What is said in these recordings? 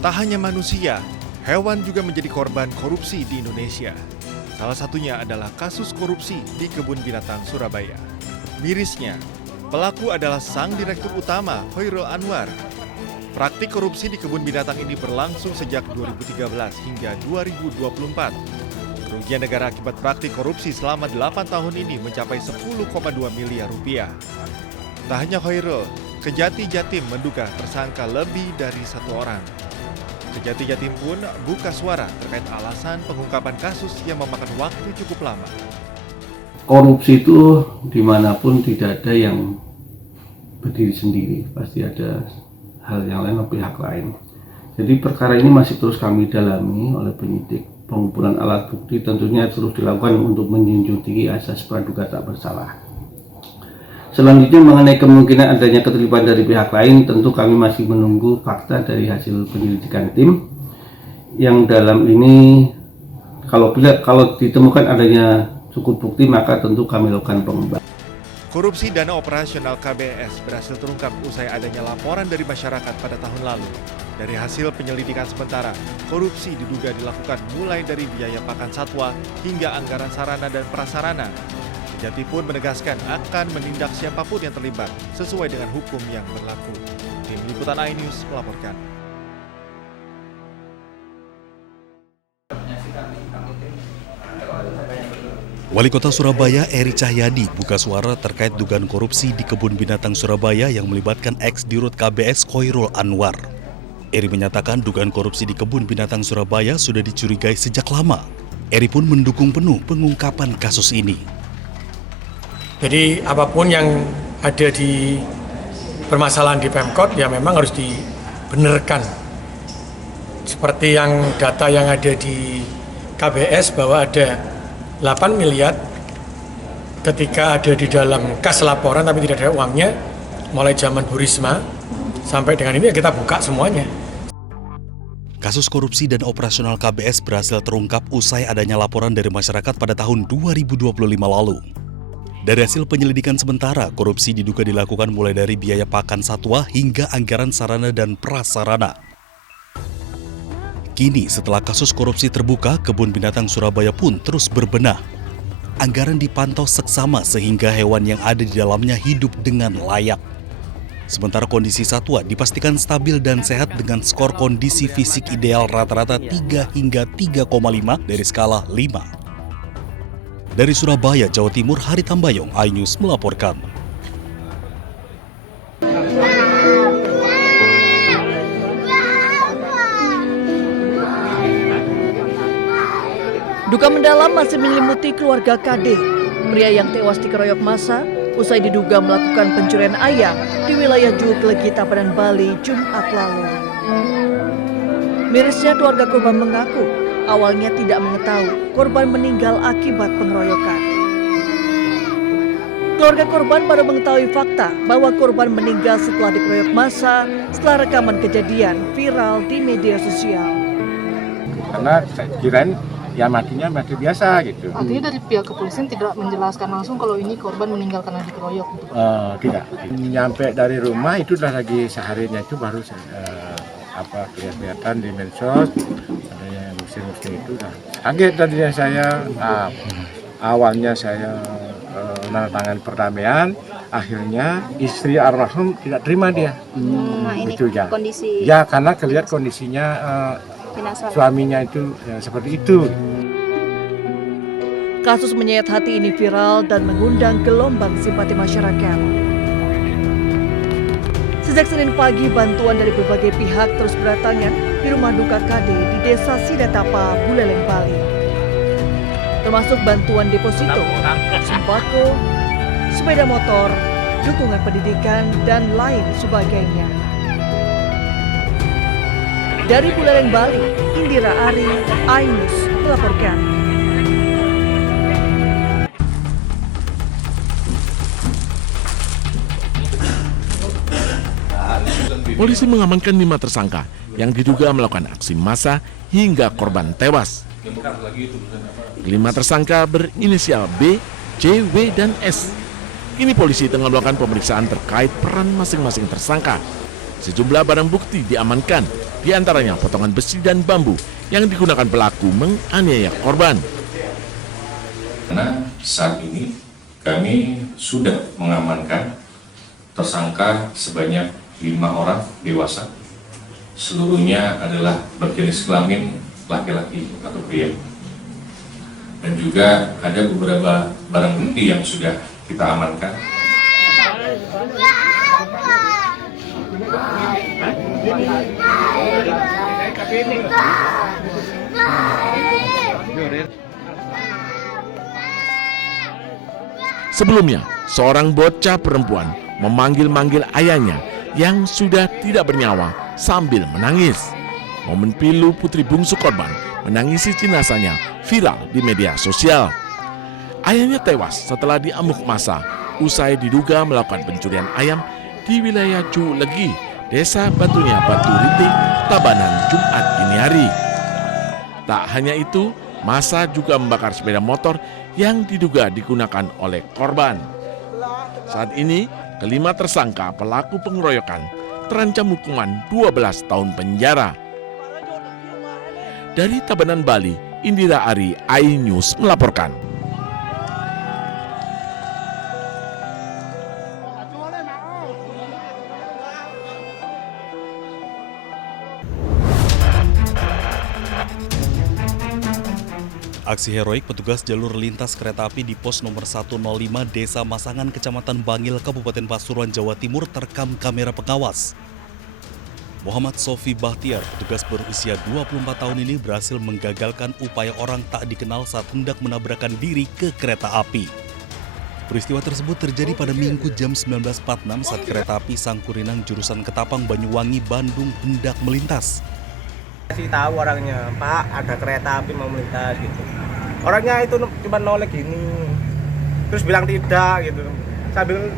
Tak hanya manusia, hewan juga menjadi korban korupsi di Indonesia. Salah satunya adalah kasus korupsi di Kebun Binatang Surabaya. Mirisnya, pelaku adalah sang direktur utama, Khairul Anwar. Praktik korupsi di Kebun Binatang ini berlangsung sejak 2013 hingga 2024. Kerugian negara akibat praktik korupsi selama 8 tahun ini mencapai 10,2 miliar rupiah. Tak hanya Khairul, Kejati Jatim menduga tersangka lebih dari 1 orang. Kejati Jatim pun buka suara terkait alasan pengungkapan kasus yang memakan waktu cukup lama. Korupsi itu dimanapun tidak ada yang berdiri sendiri, pasti ada hal yang lain atau pihak lain. Jadi perkara ini masih terus kami dalami oleh penyidik. Pengumpulan alat bukti tentunya terus dilakukan untuk menjunjung tinggi asas praduga tak bersalah. Selanjutnya mengenai kemungkinan adanya keterlibatan dari pihak lain, tentu kami masih menunggu fakta dari hasil penyelidikan tim. Yang dalam ini kalau ditemukan adanya cukup bukti, maka tentu kami lakukan pengembangan. Korupsi dana operasional KBS berhasil terungkap usai adanya laporan dari masyarakat pada tahun lalu. Dari hasil penyelidikan sementara, korupsi diduga dilakukan mulai dari biaya pakan satwa hingga anggaran sarana dan prasarana. Kejati pun menegaskan akan menindak siapapun yang terlibat sesuai dengan hukum yang berlaku. Tim Liputan iNews melaporkan. Wali Kota Surabaya Eri Cahyadi buka suara terkait dugaan korupsi di Kebun Binatang Surabaya yang melibatkan ex-dirut KBS Khairul Anwar. Eri menyatakan dugaan korupsi di Kebun Binatang Surabaya sudah dicurigai sejak lama. Eri pun mendukung penuh pengungkapan kasus ini. Jadi apapun yang ada di permasalahan di Pemkot ya memang harus dibenarkan. Seperti yang data yang ada di KBS bahwa ada 8 miliar ketika ada di dalam kas laporan tapi tidak ada uangnya mulai zaman Bu Risma sampai dengan ini kita buka semuanya. Kasus korupsi dan operasional KBS berhasil terungkap usai adanya laporan dari masyarakat pada tahun 2025 lalu. Dari hasil penyelidikan sementara, korupsi diduga dilakukan mulai dari biaya pakan satwa hingga anggaran sarana dan prasarana. Kini setelah kasus korupsi terbuka, Kebun Binatang Surabaya pun terus berbenah. Anggaran dipantau seksama sehingga hewan yang ada di dalamnya hidup dengan layak. Sementara kondisi satwa dipastikan stabil dan sehat dengan skor kondisi fisik ideal rata-rata 3 hingga 3,5 dari skala 5. Dari Surabaya, Jawa Timur, Hari Tambayong, iNews melaporkan. Duka mendalam masih menyelimuti keluarga KD, pria yang tewas dikeroyok massa usai diduga melakukan pencurian ayam di wilayah Juluk Legita, Tabanan, Bali, Jumat lalu. Mirisnya keluarga korban mengaku awalnya tidak mengetahui korban meninggal akibat pengeroyokan. Keluarga korban baru mengetahui fakta bahwa korban meninggal setelah dikeroyok massa setelah rekaman kejadian viral di media sosial. Karena saya kirain ya matinya mati biasa gitu. Artinya dari pihak kepolisian tidak menjelaskan langsung kalau ini korban meninggal karena dikeroyok? Tidak. Nyampe dari rumah itu udah lagi seharinya itu baru kelihatan di medsos adanya muslim itu. Kaget tadinya saya. Awalnya saya menandatangani perdamaian, akhirnya istri almarhum tidak terima dia. Ini itu ya. Kondisi. Ya karena kelihatan kondisinya suaminya itu ya, seperti itu. Kasus menyayat hati ini viral dan mengundang gelombang simpati masyarakat. Sejak Senin pagi, bantuan dari berbagai pihak terus berdatangan di rumah duka KD di Desa Sidatapa, Buleleng, Bali. Termasuk bantuan deposito, sembako, sepeda motor, dukungan pendidikan, dan lain sebagainya. Dari Buleleng, Bali, Indira Ari, iNews melaporkan. Polisi mengamankan 5 tersangka yang diduga melakukan aksi massa hingga korban tewas. 5 tersangka berinisial B, C, W, dan S. Kini polisi tengah melakukan pemeriksaan terkait peran masing-masing tersangka. Sejumlah barang bukti diamankan, di antaranya potongan besi dan bambu yang digunakan pelaku menganiaya korban. Karena saat ini kami sudah mengamankan tersangka sebanyak 5 orang dewasa. Seluruhnya adalah berjenis kelamin laki-laki atau pria. Dan juga ada beberapa barang bukti yang sudah kita amankan. Sebelumnya, seorang bocah perempuan memanggil-manggil ayahnya yang sudah tidak bernyawa sambil menangis. Momen pilu putri bungsu korban menangisi jenazahnya viral di media sosial. Ayahnya tewas setelah diamuk massa usai diduga melakukan pencurian ayam di wilayah Culegi, Desa Batunya Batu Ritik, Tabanan, Jumat dini hari. Tak hanya itu, massa juga membakar sepeda motor yang diduga digunakan oleh korban. Saat ini, kelima tersangka pelaku pengeroyokan terancam hukuman 12 tahun penjara. Dari Tabanan, Bali, Indira Ari, iNews melaporkan. Aksi heroik petugas jalur lintas kereta api di pos nomor 105 Desa Masangan, Kecamatan Bangil, Kabupaten Pasuruan, Jawa Timur terekam kamera pengawas. Muhammad Sofi Bahtiar, petugas berusia 24 tahun ini berhasil menggagalkan upaya orang tak dikenal saat hendak menabrakkan diri ke kereta api. Peristiwa tersebut terjadi pada Minggu jam 19.46 saat kereta api Sangkurinang jurusan Ketapang, Banyuwangi, Bandung hendak melintas. Kasih tahu orangnya, Pak, ada kereta api mau melintas gitu. Orangnya itu cuma noleh gini, terus bilang tidak gitu. Sambil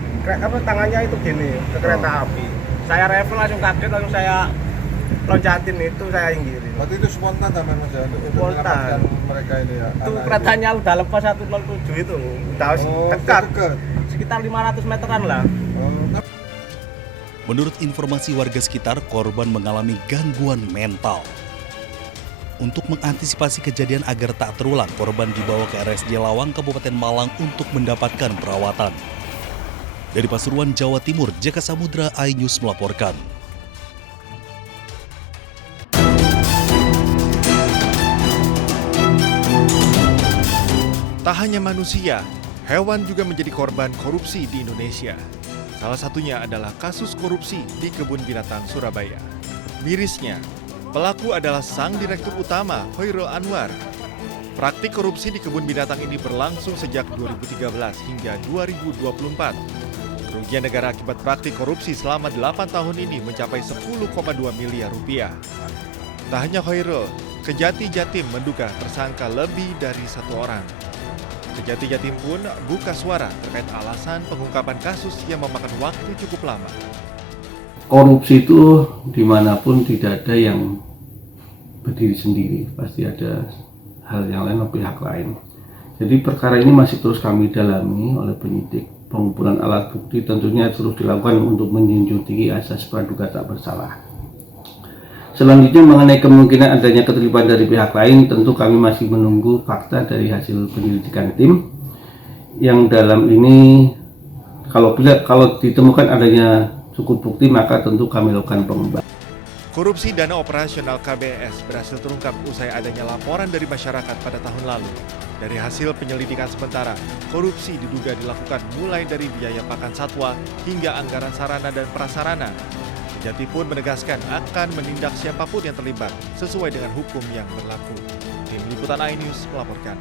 tangannya itu gini ke kereta api. Saya refleks langsung kaget, langsung saya loncatin itu, saya inggirin. Waktu itu spontan sama Mas ya, untuk Spontan. mereka ini ya. Itu keretanya udah lepas 107 itu, udah dekat, sekitar 500 meteran lah. Menurut informasi warga sekitar, korban mengalami gangguan mental. Untuk mengantisipasi kejadian agar tak terulang, korban dibawa ke RSJ Lawang, Kabupaten Malang untuk mendapatkan perawatan. Dari Pasuruan, Jawa Timur, Jaka Samudra, iNews melaporkan. Tak hanya manusia, hewan juga menjadi korban korupsi di Indonesia. Salah satunya adalah kasus korupsi di Kebun Binatang Surabaya. Mirisnya, pelaku adalah sang direktur utama, Hoirul Anwar. Praktik korupsi di kebun binatang ini berlangsung sejak 2013 hingga 2024. Kerugian negara akibat praktik korupsi selama 8 tahun ini mencapai 10,2 miliar rupiah. Tak hanya Hoirul, Kejati Jatim menduga tersangka lebih dari 1 orang. Kejati Jatim pun buka suara terkait alasan pengungkapan kasus yang memakan waktu cukup lama. Korupsi itu dimanapun tidak ada yang berdiri sendiri, pasti ada hal yang lain atau pihak lain. Jadi perkara ini masih terus kami dalami oleh penyidik. Pengumpulan alat bukti tentunya terus dilakukan untuk menjunjung tinggi asas praduga tak bersalah. Selanjutnya mengenai kemungkinan adanya keterlibatan dari pihak lain, tentu kami masih menunggu fakta dari hasil penyelidikan tim. Yang dalam ini kalau ditemukan adanya cukup bukti, maka tentu kami lakukan pengembangan. Korupsi dana operasional KBS berhasil terungkap usai adanya laporan dari masyarakat pada tahun lalu. Dari hasil penyelidikan sementara, korupsi diduga dilakukan mulai dari biaya pakan satwa hingga anggaran sarana dan prasarana. Kejati pun menegaskan akan menindak siapapun yang terlibat sesuai dengan hukum yang berlaku. Tim Liputan iNews melaporkan.